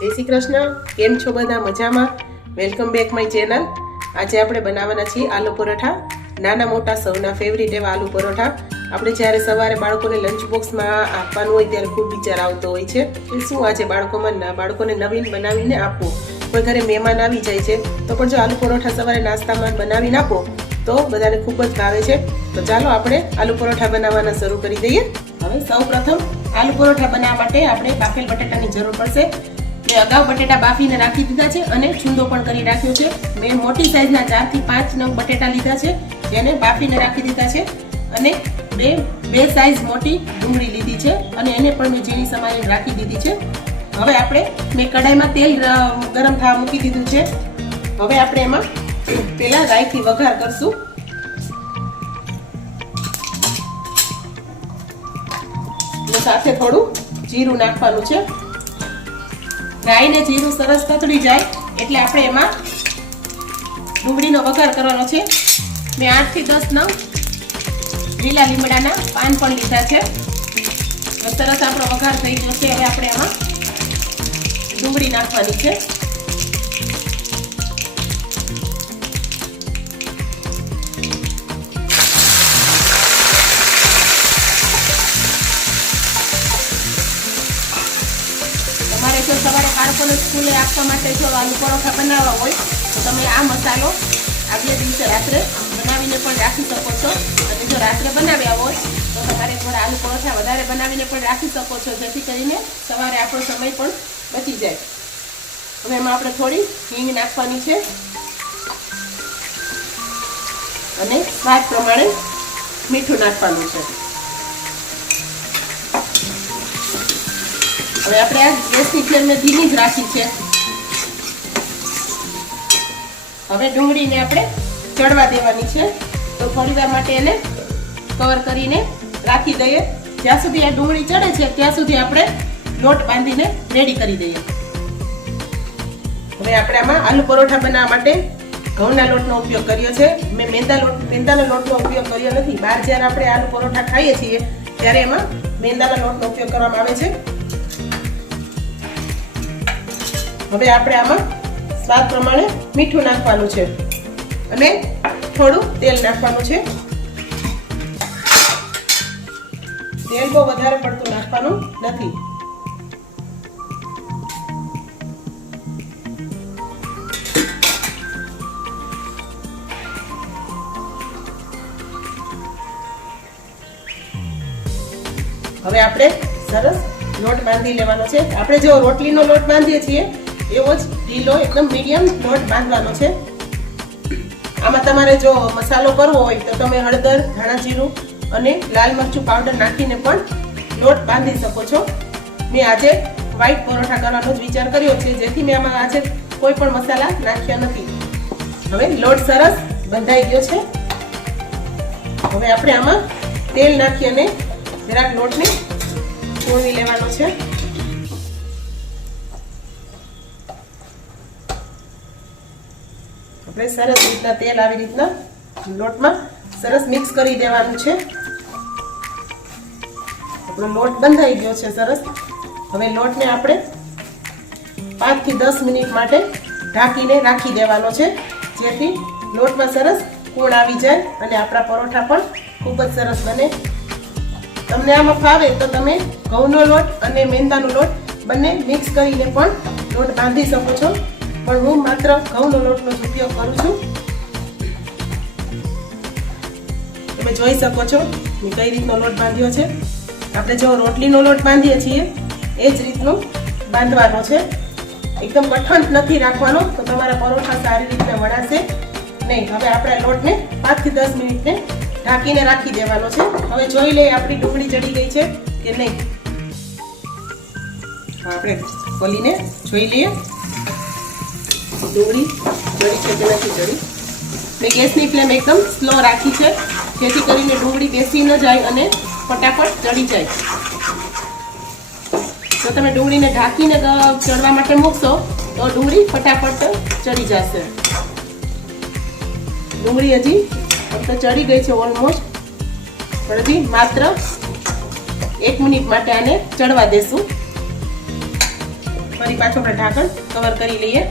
જય શ્રી કૃષ્ણ. કેમ છો બધા? મજામાં? Welcome back my channel. આજે આપણે બનાવવાના છીએ આલુ પરોઠા. નાના મોટા સૌના ફેવરિટ એવા આલુ પરોઠા. આપણે જ્યારે સવારે બાળકોને લંચ બોક્સમાં આપવાનું હોય ત્યારે ખૂબ વિચાર આવતો હોય છે કે શું આજે બાળકોને નવીન બનાવીને આપવું. કોઈ ઘરે મહેમાન આવી જાય છે તો પણ જો આલુ પરોઠા સવારે નાસ્તામાં બનાવીને આપો તો બધાને ખૂબ જ ભાવે છે. તો ચાલો આપણે આલુ પરોઠા બનાવવાના શરૂ કરી દઈએ. હવે સૌ પ્રથમ આલુ પરોઠા બનાવવા માટે આપણે બાફેલ બટાટાની જરૂર પડશે. મેં અગાઉ બટેટા બાફીને રાખી દીધા છે અને છૂંદો પણ કરી રાખ્યો છે. મેં મોટી સાઈઝના 4 થી 5 નંગ બટેટા લીધા છે, જેને બાફીને રાખી દીધા છે. અને બે સાઈઝ મોટી ડુંગળી લીધી છે અને એને પણ મેં ઝીણી સમારીને રાખી દીધી છે. હવે મેં કડાઈમાં તેલ ગરમ થવા મૂકી દીધું છે. હવે આપણે એમાં પહેલા રાઈથી વઘાર કરશું. સાથે થોડું જીરું નાખવાનું છે. રાઈ ને જીરું સરસ તતડી જાય એટલે આપણે એમાં ડુંગળીનો વઘાર કરવાનો છે. મેં 8 થી 10 નંગ લીલા લીમડાના પાન પણ લીધા છે. સરસ આપણો વઘાર થઈ ગયો છે. હવે આપણે એમાં ડુંગળી નાખવાની છે. તમારે જો સવારે બાળકોને સ્કૂલે આપવા માટે જો આલુ પરોઠા બનાવવા હોય તો તમે આ મસાલો આગલે દિવસે રાત્રે બનાવીને પણ રાખી શકો છો. અને જો રાત્રે બનાવ્યા હોય તો તમારે થોડા આલુ પરોઠા વધારે બનાવીને પણ રાખી શકો છો, જેથી કરીને સવારે આપણો સમય પણ બચી જાય. હવે એમાં આપણે થોડી હિંગ નાખવાની છે અને સ્વાદ પ્રમાણે મીઠું નાખવાનું છે. હવે આપણે આ ગેસની ફ્લેમને ધીમી જ રાખી છે. હવે ડુંગળીને આપણે ચડવા દેવાની છે. તો થોડી વાર માટે એને કવર કરીને રાખી દઈએ. જ્યાં સુધી આ ડુંગળી ચડે છે ત્યાં સુધી આપણે લોટ બાંધીને રેડી કરી દઈએ. હવે આપણે આમાં આલુ પરોઠા બનાવવા માટે ઘઉંના લોટનો ઉપયોગ કર્યો છે. મેં મેંદાના લોટનો ઉપયોગ કર્યો નથી. બહાર જ્યારે આપણે આલુ પરોઠા ખાઈએ છીએ ત્યારે એમાં મેંદાના લોટનો ઉપયોગ કરવામાં આવે છે. હવે આપણે આમાં સ્વાદ પ્રમાણે મીઠું નાખવાનું છે અને થોડું તેલ નાખવાનું છે. તેલ બહુ વધારે પડતું નાખવાનું નથી. હવે આપણે સરસ લોટ બાંધી લેવાનો છે. આપણે જો રોટલીનો લોટ બાંધીએ છીએ એવો જ ઢીલો એકદમ મીડિયમ લોટ બાંધવાનો છે. આમાં તમારે જો મસાલો કરવો હોય તો તમે હળદર, ધાણા જીરું અને લાલ મરચું પાવડર નાખીને પણ લોટ બાંધી શકો છો. મેં આજે વ્હાઈટ પરોઠા કરવાનો જ વિચાર કર્યો છે, જેથી મેં આમાં આજે કોઈ પણ મસાલા નાખ્યા નથી. હવે લોટ સરસ બંધાઈ ગયો છે. હવે આપણે આમાં તેલ નાખી અને જરાક લોટને ચોળવી લેવાનો છે. આપણે સરસ રીતના તેલ આવી રીતના લોટમાં સરસ મિક્સ કરી દેવાનું છે. આપણો લોટ બંધાઈ ગયો છે સરસ. હવે લોટને આપણે 5 થી 10 મિનિટ માટે ઢાંકીને રાખી દેવાનો છે, જેથી લોટમાં સરસ કૂણ આવી જાય અને આપણા પરોઠા પણ ખૂબ જ સરસ બને. તમને આમાં ફાવે તો તમે ઘઉંનો લોટ અને મેંદાનો લોટ બંને મિક્સ કરીને પણ લોટ બાંધી શકો છો, પણ હું માત્ર ઘઉંનો લોટનો જ ઉપયોગ કરું છું. તમે જોઈ શકો છો મેં કઈ રીતનો લોટ બાંધ્યો છે. આપણે જો રોટલીનો લોટ બાંધીએ છીએ એ જ રીતનું બાંધવાનો છે. એકદમ કઠણ નથી રાખવાનો, તો તમારા પરોઠા સારી રીતે વણાશે નહીં. હવે આપણે આ લોટને 5 થી 10 મિનિટને ઢાંકીને રાખી દેવાનો છે. હવે જોઈ લઈએ આપણી ડુંગળી ચડી ગઈ છે કે નહીં. આપણે ખોલીને જોઈ લઈએ ડુંગળી ચડી છે કે નથી ચડી. મેં ગેસની ફ્લેમ એકદમ સ્લો રાખી છે, જેથી કરીને ડુંગળી બેસી ન જાય અને ફટાફટ ચડી જાય. જો તમે ડુંગળીને ઢાંકીને ચડવા માટે મૂકશો તો ડુંગળી ફટાફટ ચડી જશે. ડુંગળી હજી તો ચડી ગઈ છે ઓલમોસ્ટ, પણ હજી માત્ર 1 મિનિટ માટે આને ચડવા દેશું. ફરી પાછું આપણે ઢાંકણ કવર કરી લઈએ.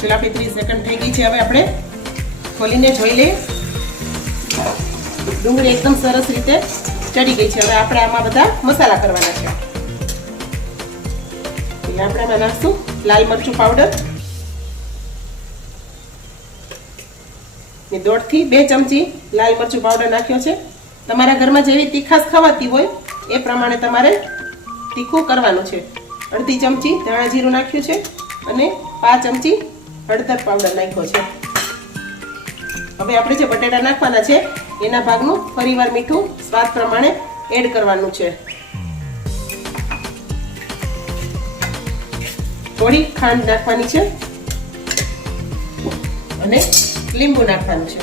ચલો આપણી 30 સેકન્ડ થઈ ગઈ છે. હવે આપણે ખોલીને જોઈ લઈએ. ડુંગળી એકદમ સરસ રીતે ચડી ગઈ છે. હવે આપણે આમાં બધા મસાલા કરવાના છે. એટલે આપણે આમાં નાખશું લાલ મરચું પાવડર, 1.5 થી 2 ચમચી લાલ મરચું પાવડર નાખ્યો છે. તમારા ઘરમાં જેવી તીખાશ ખવાતી હોય એ પ્રમાણે તમારે તીખું કરવાનું છે. 1/2 ચમચી ધાણા જીરું નાખ્યું છે અને 5 ચમચી હળદર પાવડર નાખ્યો છે. હવે આપણે જે બટેટા નાખવાના છે એના ભાગનું ફરીવાર મીઠું સ્વાદ પ્રમાણે એડ કરવાનું છે. થોડી ખાંડ નાખવાની છે અને લીંબુ નાખવાનું છે.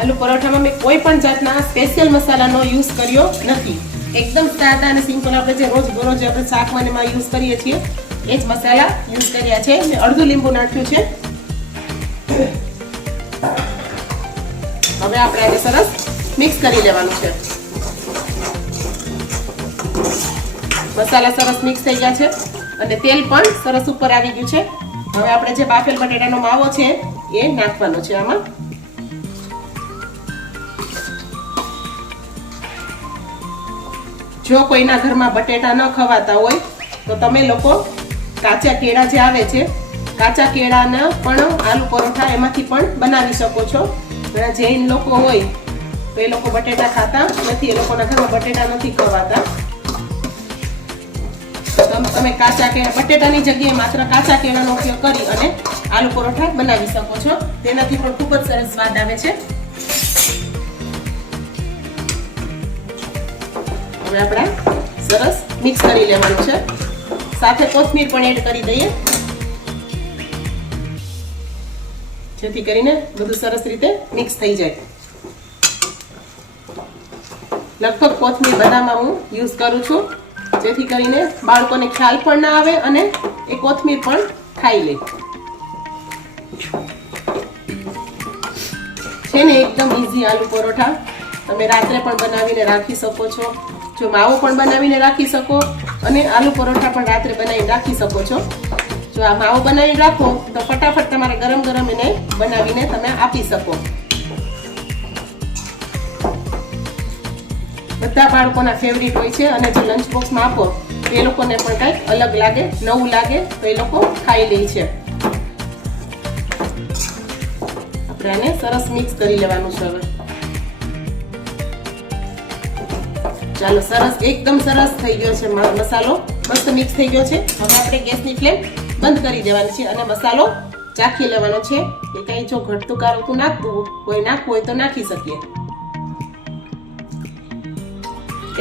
આલુ પરોઠામાં મેં કોઈ પણ જાતના સ્પેશિયલ મસાલાનો યુઝ કર્યો નથી. એકદમ સાદા અને સિમ્પલ આપણે જે રોજ આપણે શાકમાં એમાં યુઝ કરીએ છીએ એ જ મસાલા યુઝ કર્યા છે. મેં અડધું લીંબુ નાખ્યું છે. હવે આપણે આને સરસ મિક્સ કરી લેવાનું છે. મસાલા સરસ મિક્સ થઈ ગયા છે અને તેલ પણ સરસ ઉપર આવી ગયું છે. હવે આપણે જે બાફેલ બટેટાનો માવો છે એ નાખવાનો છે આમાં. જો કોઈના ઘરમાં બટેટા ન ખવાતા હોય તો તમે લોકો કાચા કેળા જે આવે છે, કાચા કેળાના પણ આલુ પરોઠા એમાંથી પણ બનાવી શકો છો. ઘણા જૈન લોકો હોય તો એ લોકો બટેટા ખાતા નથી, એ લોકોના ઘરમાં બટેટા નથી ખવાતા. તમે કાચા કેળા બટેટાની જગ્યાએ માત્ર કાચા કેળાનો ઉપયોગ કરી અને આલુ પરોઠા બનાવી શકો છો. તેનાથી પણ ખૂબ જ સરસ સ્વાદ આવે છે. હવે આપણે સરસ મિક્સ કરી લેવાનું છે. સાથે કોથમીર પણ એડ કરી દઈએ જેથી કરીને બધું સરસ રીતે મિક્સ થઈ જાય. લગભગ કોથમીર બધામાં હું યુઝ કરું છું જેથી કરીને બાળકોને ખ્યાલ પણ ના આવે અને એ કોથમીર પણ ખાઈ લે. છે ને એકદમ ઈઝી આલુ પરોઠા. તમે રાત્રે પણ બનાવીને રાખી શકો છો. જો માવો પણ બનાવીને રાખી શકો અને આલુ પરોઠા પણ રાત્રે બનાવીને રાખી શકો છો. જો આ માવો બનાવીને રાખો તો ફટાફટ તમારે ગરમ ગરમ એને બનાવીને તમે આપી શકો. બધા બાળકોના ફેવરિટ હોય છે અને જો લંચ બોક્સમાં આપો તો એ લોકોને પણ કંઈક અલગ લાગે, નવું લાગે તો એ લોકો ખાઈ લે છે. આપણે આને સરસ મિક્સ કરી લેવાનું છે. હવે ચાલો સરસ એકદમ સરસ થઈ ગયો છે મસાલો, મસ્ત મિક્સ થઈ ગયો છે. હવે આપણે ગેસની ફ્લેમ બંધ કરી દેવાની છે અને મસાલો ચાખી લેવાનો છે. એ કઈ જો ઘટતું કારતું નાખવું કોઈ નાખવું હોય તો નાખી શકીએ.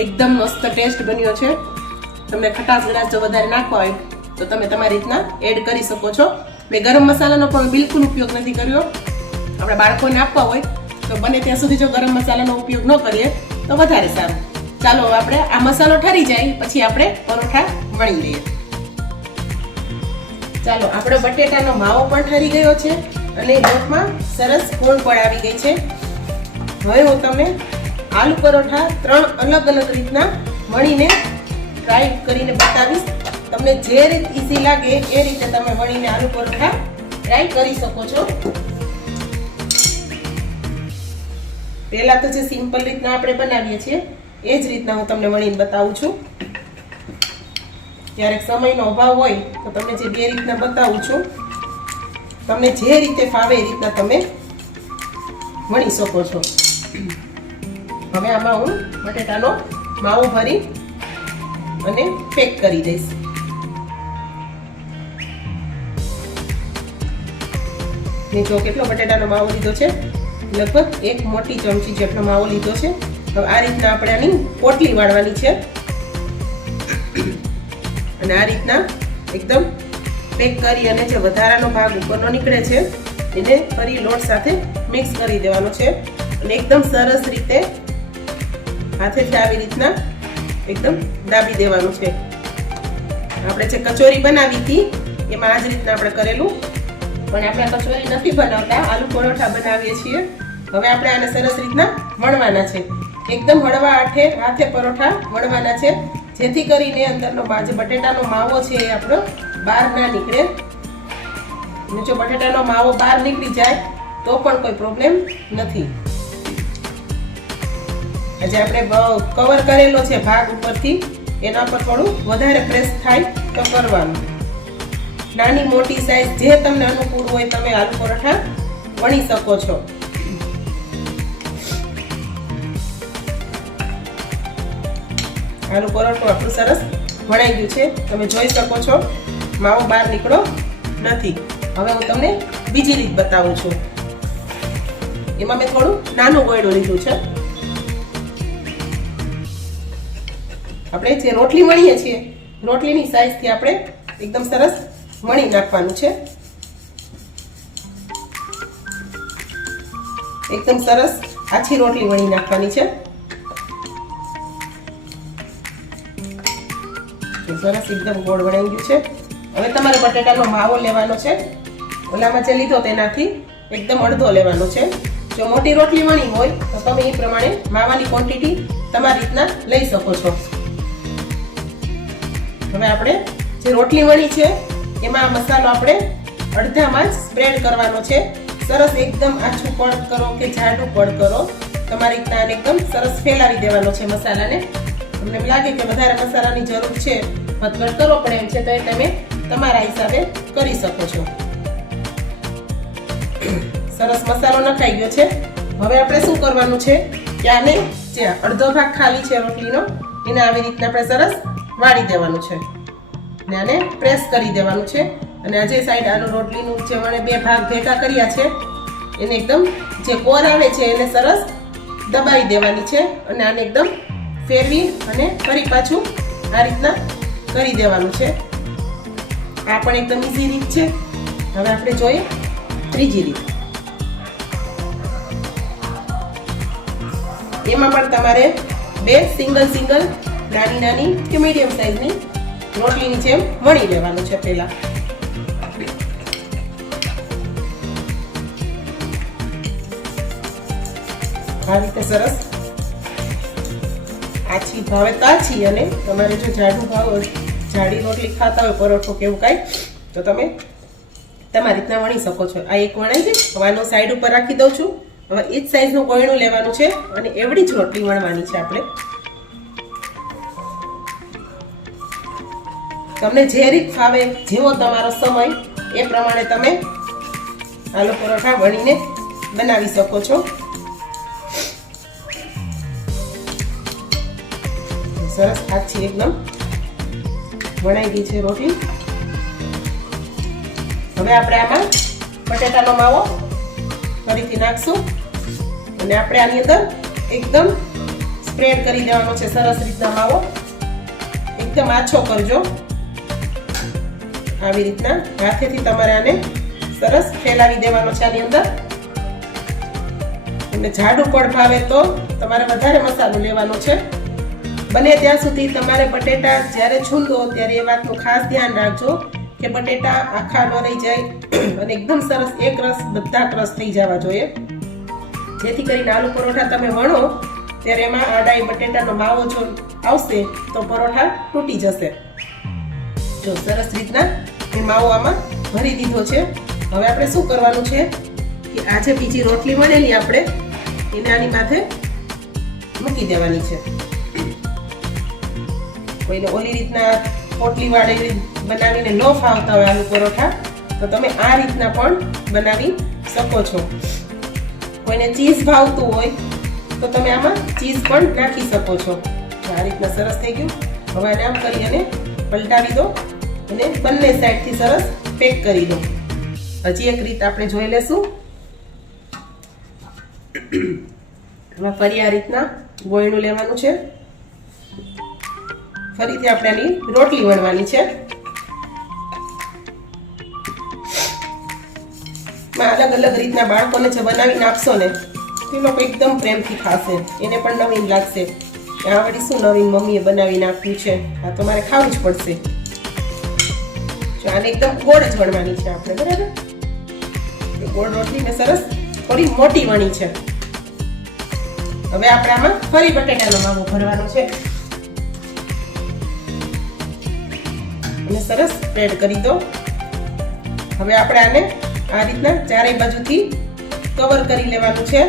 એકદમ મસ્ત ટેસ્ટ બન્યો છે. તમને ખટાશ ગળાશ જો વધારે નાખવા હોય તો તમે તમારી રીતના એડ કરી શકો છો. મેં ગરમ મસાલાનો પણ બિલકુલ ઉપયોગ નથી કર્યો. આપણે બાળકોને આપવા હોય તો બને ત્યાં સુધી જો ગરમ મસાલાનો ઉપયોગ ન કરીએ તો વધારે સારું. ચાલો આપણે આ મસાલો ઠરી જાય પછી આપણે પરોઠા વણી લઈએ. ચાલો આપણો બટેટાનો માવો પણ ઠરી ગયો છે અને લોટમાં સરસ કોણ પણ આવી ગઈ છે. હવે હું તમને આલુ પરોઠા 3 અલગ અલગ રીતના વણીને ટ્રાય કરીને બતાવીશ. તમને જે રીત ઈઝી લાગે એ રીતે તમે વણીને આલુ પરોઠા ટ્રાય કરી શકો છો. પહેલા તો જે સિમ્પલ રીતના આપણે બનાવીએ છીએ એ જ રીતના હું તમને વણીને બતાવું છું. ક્યારેક સમયનો અભાવ હોય તો તમને જે 2 રીતના બતાવું છું તમને જે રીતે ફાવે એ રીતના તમે વણી શકો છો. હવે આમાં હું બટેટાનો માવો ભરી અને પેક કરી દઈશ. મેં જો કેટલો બટેટાનો માવો લીધો છે, લગભગ 1 મોટી ચમચી જેટલો માવો લીધો છે. હવે આ રીતના આપણે આની પોટલી વાળવાની છે અને આ રીતના એકદમ પેક કરી અને જે વધારાનો ભાગ ઉપરનો નીકળે છે એને ફરી લોટ સાથે મિક્સ કરી દેવાનો છે અને એકદમ સરસ રીતે હાથેથી આવી રીતના એકદમ દાબી દેવાનું છે. આપણે જે કચોરી બનાવી હતી એમાં આ જ રીતના આપણે કરેલું, પણ આપણે કચોરી નથી બનાવતા, આલુ પરોઠા બનાવીએ છીએ. હવે આપણે આને સરસ રીતના વણવાના છે. એકદમ હળવા હાથે પરોઠા વણવાના છે જેથી કરીને અંદરનો જે બટેટાનો માવો છે એ આપણો બહાર ના નીકળે. અને જો બટેટાનો માવો બહાર નીકળી જાય તો પણ કોઈ પ્રોબ્લેમ નથી. આજે આપણે કવર કરેલો છે ભાગ ઉપરથી, એના પર થોડું વધારે પ્રેસ થાય તો કરવાનું. નાની મોટી સાઈઝ જે તમને અનુકૂળ હોય તમે આલુ પરોઠા વણી શકો છો. આલુ પરોઠું આપણું સરસ વણાઈ ગયું છે, તમે જોઈ શકો છો માવો બહાર નીકળો નથી. હવે હું તમને બીજી રીત બતાવું છું. એમાં મેં થોડું નાનું ગોયડું લીધું છે. આપણે જે રોટલી વણીએ છીએ રોટલીની સાઈઝથી આપણે એકદમ સરસ વણી નાખવાનું છે. એકદમ સરસ આછી રોટલી વણી નાખવાની છે. સરસ એકદમ ગોળ વણાઈ ગયું છે. હવે તમારે બટેટાનો માવો લેવાનો છે. ઓલામાં જે લીધો તેનાથી એકદમ અડધો લેવાનો છે. જો મોટી રોટલી વણી હોય તો તમે એ પ્રમાણે માવાની ક્વોન્ટિટી તમારી રીતના લઈ શકો છો. હવે આપણે જે રોટલી વણી છે એમાં મસાલો આપણે અડધામાં જ સ્પ્રેડ કરવાનો છે. સરસ એકદમ આછું પડ કરો કે જાડું પડ કરો, તમારી રીતના એકદમ સરસ ફેલાવી દેવાનો છે મસાલાને. તમને એમ લાગે કે વધારે મસાલાની જરૂર છે, વધઘટ કરવો પડે એમ છે તો એ તમે તમારા હિસાબે કરી શકો છો. સરસ મસાલો નખાઈ ગયો છે. હવે આપણે શું કરવાનું છે કે આને જે અડધો ભાગ ખાલી છે રોટલીનો એને આવી રીતના આપણે સરસ વાળી દેવાનું છે અને આને પ્રેસ કરી દેવાનું છે. અને આ જે સાઈડ આનો રોટલીનું જે મને બે ભાગ ભેગા કર્યા છે એને એકદમ જે કોર આવે છે એને સરસ દબાવી દેવાની છે અને આને એકદમ ફેરવી અને ફરી પાછું આ રીતના કરી દેવાનું છે. આ પણ એકદમ ઈઝી રીત છે. હવે આપણે જોઈએ ત્રીજી રીત. એમાં પણ તમારે બે સિંગલ નાની નાની કે મીડિયમ સાઈઝની રોટલીની જેમ વણી લેવાનું છે. પહેલા આ રીતે સરસ આછી ભાવે તાછી, અને તમારે જો જાડું જાડી રોટલી ખાતા હોય પરોઠો કે એવું કાંઈ તો તમે તમારી રીતના વણી શકો છો. આ એક વણાઈ ગઈ. હવે આનો સાઈડ ઉપર રાખી દઉં છું. હવે એ જ સાઈઝનું કોયણું લેવાનું છે અને એવડી જ રોટલી વણવાની છે આપણે. તમને જે રીત ફાવે, જેવો તમારો સમય, એ પ્રમાણે તમે આલુ પરોઠા વણીને બનાવી શકો છો. સરસ આછી એકદમ વણાઈ ગઈ છે રોટલી. હવે આપણે આમાં બટેટાનો માવો ફરીથી નાખશું અને આપણે આની અંદર એકદમ સ્પ્રેડ કરી દેવાનો છે. સરસ રીતના માવો એકદમ આછો કરજો. આવી રીતના હાથેથી તમારે આને સરસ ફેલાવી દેવાનો છે આની અંદર. અને જાડું પડ ભાવે તો તમારે વધારે મસાલો લેવાનો છે. બને ત્યાં સુધી તમારે બટેટા જ્યારે છૂંદો ત્યારે એ વાતનું ખાસ ધ્યાન રાખજો કે બટેટા આખા ન રહી જાય અને એકદમ સરસ એક રસ બધા રસ થઈ જવા જોઈએ, જેથી કરીને આલુ પરોઠા તમે વણો ત્યારે એમાં આડાઈ બટેટાનો માવો જો આવશે તો પરોઠા તૂટી જશે. જો સરસ રીતના એ માવો આમાં ભરી દીધો છે. હવે આપણે શું કરવાનું છે કે આ જે બીજી રોટલી વણેલી આપણે એને આની માથે મૂકી દેવાની છે. કોઈને ઓલી રીતના પોટલી વાળી બનાવીને ન ફાવતા હોય આલુ પરોઠા તો તમે આ રીતના પણ બનાવી શકો છો. કોઈને ચીઝ ભાવતું હોય તો તમે આમાં ચીઝ પણ નાખી શકો છો. આ રીતના સરસ થઈ ગયું. હવે આને આમ કરી અને પલટાવી દો અને બંને સાઈડથી સરસ પેક કરી દો. હજી એક રીત આપણે જોઈ લેશું. હવે ફરી આ રીતના ગોયણું લેવાનું છે. ફરીથી આપણે આની રોટલી વણવાની છે. અલગ અલગ રીતના બાળકોને જે બનાવીને આપશો ને તે લોકો એકદમ પ્રેમથી ખાશે. એને પણ નવીન લાગશે કે આ વળી શું નવીન મમ્મીએ બનાવીને આપ્યું છે, આ તો મારે ખાવું જ પડશે. આને એકદમ ગોળ જ વણવાની છે આપણે. બરાબર, ગોળ રોટલી ને સરસ થોડી મોટી વણી છે. હવે આપણે આમાં ફરી બટેટાનો માવો ભરવાનો છે. અને સરસ સ્પ્રેડ કરી દો. હવે આપણે આને આ રીતના ચારેય બાજુથી કવર કરી લેવાનું છે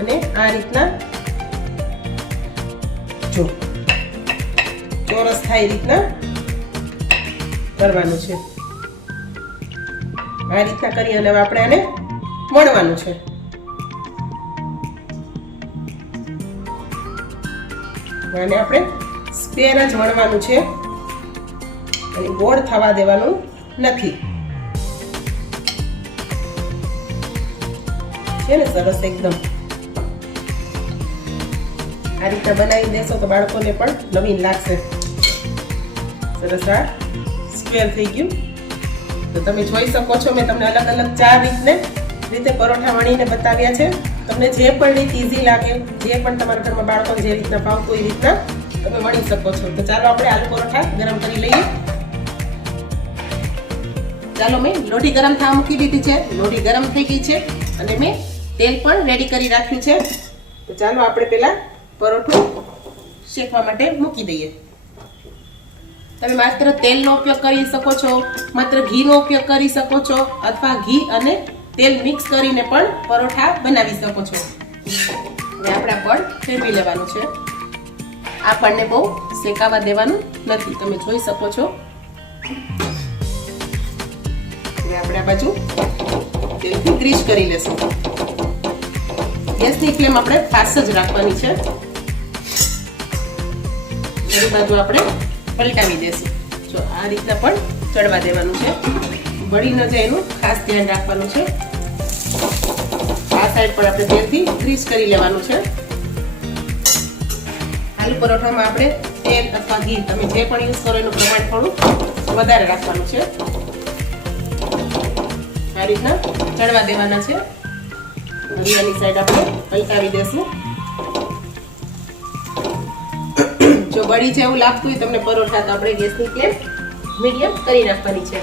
અને આ રીતના જો ચોરસ થાય રીતના કરવાનું છે. આ રીતના કરી અને આપણે આને વણવાનું છે. આને આપણે સ્ક્વેર જ વણવાનું છે અને ગોળ થવા દેવાનું નથી. છે ને સરસ એકદમ. આ રીતના બનાવી દેશો તો બાળકોને પણ નવીન લાગશે. સરસ આ સ્ક્વેર થઈ ગયું. તો તમે જોઈ શકો છો મેં તમને અલગ અલગ 4 રીતે પરોઠા વણીને બતાવ્યા છે. તમને જે પણ રીત ઈઝી લાગે, જે પણ તમારા ઘરમાં બાળકોને જે રીતના ભાવતું એ રીતના તમે વણી શકો છો. તો ચાલો આપણે આલુ પરોઠા ગરમ કરી લઈએ. ચાલો મેં લોઢી ગરમ થવા મૂકી દીધી છે. લોઢી ગરમ થઈ ગઈ છે અને મેં તેલ પણ રેડી કરી રાખ્યું છે. તો ચાલો આપણે પહેલા પરોઠું શેકવા માટે મૂકી દઈએ. તમે માત્ર તેલનો ઉપયોગ કરી શકો છો, માત્ર ઘીનો ઉપયોગ કરી શકો છો અથવા ઘી અને તેલ મિક્સ કરીને પણ પરોઠા બનાવી શકો છો. હવે આપણે પણ ફેરવી લેવાનું છે. આ પણને બહુ શેકાવા દેવાનું નથી. તમે જોઈ શકો છો. હવે આપણે આ બાજુ તેલથી ગ્રીસ કરી લેશું. ગેસની ફ્લેમ આપણે ફાસ્ટ જ રાખવાની છે. બધી બાજુ આપણે પલટાવી દેશું. જો આ રીતના પણ ચડવા દેવાનું છે. બળી ન જાય એનું ખાસ ધ્યાન રાખવાનું છે. આ સાઈડ પણ આપણે તેલથી ગ્રીસ કરી લેવાનું છે. આલુ પરોઠામાં આપણે તેલ અથવા ઘી તમે જે પણ યુઝ કરો એનું પ્રમાણ થોડું વધારે રાખવાનું છે. આ રીતના ચડવા દેવાના છે. હરિયાની સાઈડ આપણે પલટાવી દેશું. જો બળી છે એવું લાગતું હોય તમને પરોઠા તો આપણે ગેસની ફ્લેમ મીડિયમ કરી નાખવાની છે.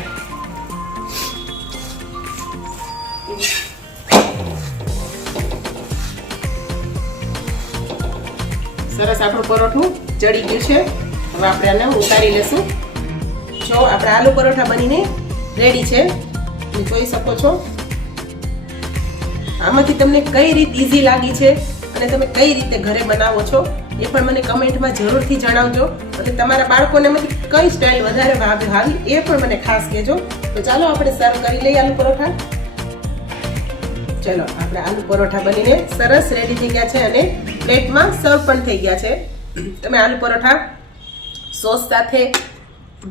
સરસ આપણું પરોઠું ચડી ગયું છે. હવે આપણે આને ઉતારી લેશું. જો આપણા આલુ પરોઠા બનીને રેડી છે. તમે જોઈ શકો છો. આમાંથી તમને કઈ રીત ઈઝી લાગી છે અને તમે કઈ રીતે ઘરે બનાવો છો એ પણ મને કમેન્ટમાં જરૂરથી જણાવજો. અને તમારા બાળકોને એમાંથી કઈ સ્ટાઇલ વધારે ભાવી એ પણ મને ખાસ કહેજો. તો ચાલો આપણે સર્વ કરી લઈએ આલુ પરોઠા. ચલો આપણે આલુ પરોઠા બનીને સરસ રેડી થઈ ગયા છે અને પ્લેટમાં સર્વ પણ થઈ ગયા છે. તમે આલુ પરોઠા સોસ સાથે,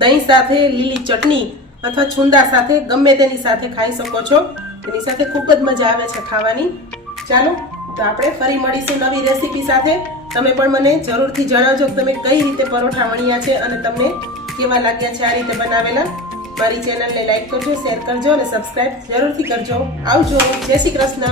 દહીં સાથે, લીલી ચટણી અથવા છુંદા સાથે ગમે તેની સાથે ખાઈ શકો છો. એની સાથે ખૂબ જ મજા આવે છે ખાવાની. ચાલો તો આપણે ફરી મળીશું નવી રેસીપી સાથે. તમે પણ મને જરૂરથી જણાવજો કે તમે કઈ રીતે પરોઠા વણ્યા છે અને તમને કેવા લાગ્યા છે આ રીતે બનાવેલા. મારી ચેનલને લાઈક કરજો, શેર કરજો અને સબસ્ક્રાઇબ જરૂરથી કરજો. આવજો. જય શ્રી કૃષ્ણ.